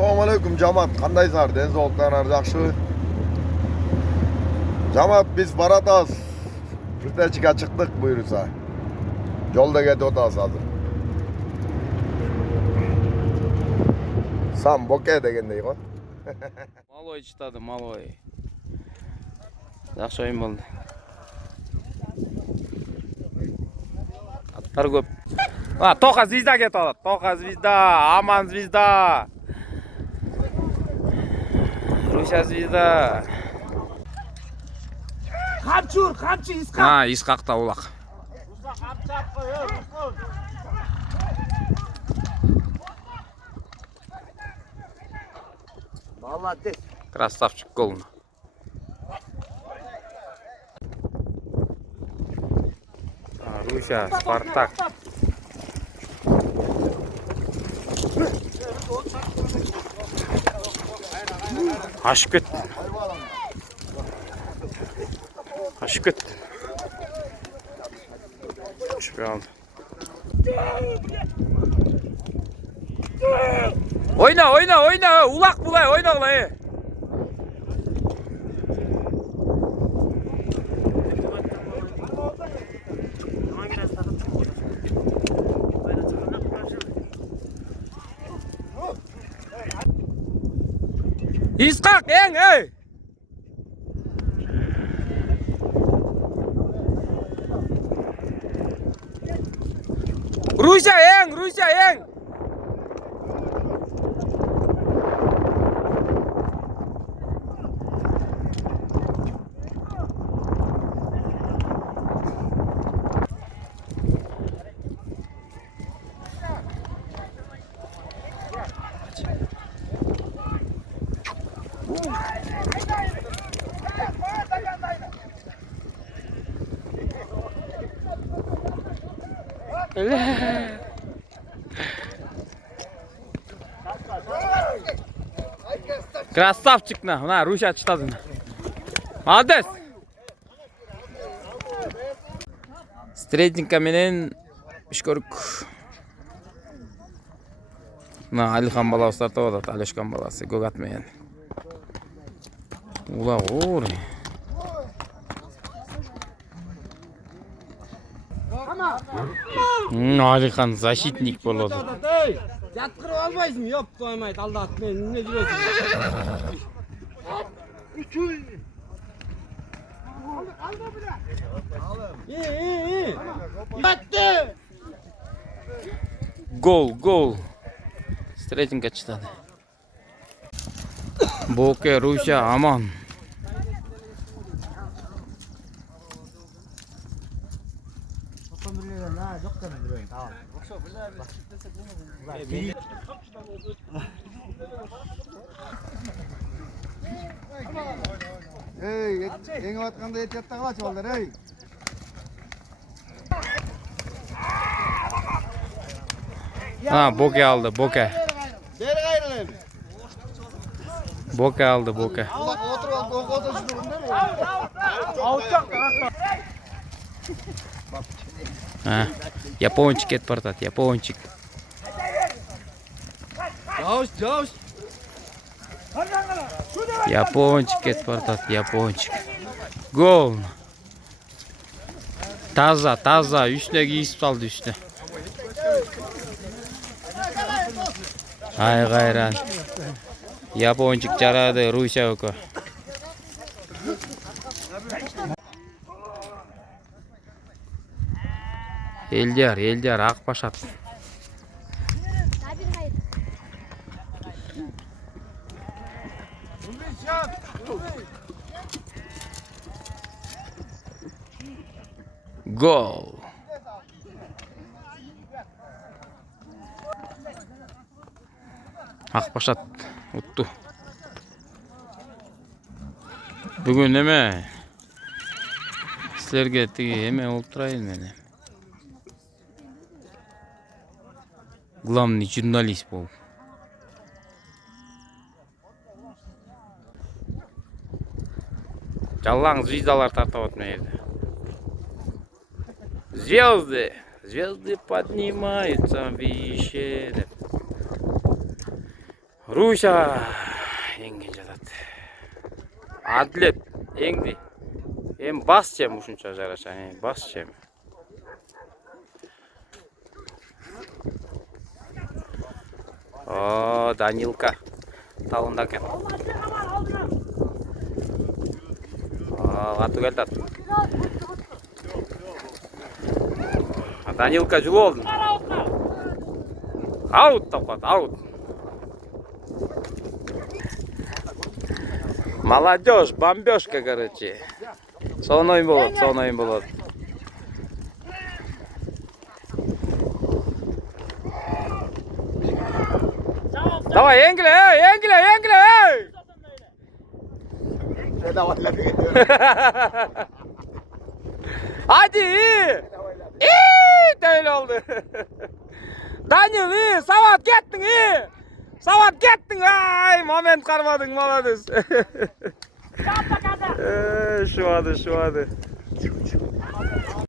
Assalamualaikum Жамат, кандайсыңар? Ден соолуктарыңар жакшыбы? Жамат, биз баратабыз. Притечке чыктык буйруса. Жолдо кетип атабыз азыр. Сам боке дегендей го. Малой чытады, малой. Жакшы оюн болду. Аттар көп. Тока звезда кетип атат. Тока звезда, Аман звезда. Руся звезда. Камчы, Искак. Искакта улак. Молодец. Красавчик гол. Руся, Спартак. Ашып кетті. Ашып кетті. Ашып алды. Ойна. Улақ бұлай, ойна бұлай. İskak, ey! Rusia, eng! Красавчик на, Руся читады. Молодец. Стредника менен Ишкөрүк. Алихан бала стартап атат, Алешкан баласы Гогат менен. Ула оор. Алихан защитник болот. Жатқырып албайсың, ёп тоймайт, алдат мен эмне жүрөсүң? Батты! Гол. Стретинга читады. Боке, Руся, Аман. Ey, yengip atkanda et yatta kalaç balдар, ey. Боке алды, Боке. Beri gayrı evi. Боке алды, Боке. Otur şurada değil mi? Япончик кетип баратат, япончик. Жауш. Япончик кетип баратат, япончик. Гол. Таза, үстүнө кийип салды үстүнө. Ай кайран. Япончик жарады, Руся өкө. Элдер ак башат. Гол. Ак башат утту. Бүгүн эме силерге тиги эме болуп турайын мен. Главный журналист болуп. Жалаң звездалар тартып атат мен жерде. Звезды поднимаются выше. Ruşa engin жатат. Adlet engdi. Em bas чем ушунча жараша, бas чем. О, Данилка. Тауында екен. Атып келді. Данилка жылы олды. Аут тапқат, аут. Молодежь, бомбежка, короче. Son oyun болады. Давай, Енгіле, Hadi. Öyle oldu. Daniel, savat gettin. Savat gettin. Ay, moment karmadın, молодец. Şu adı.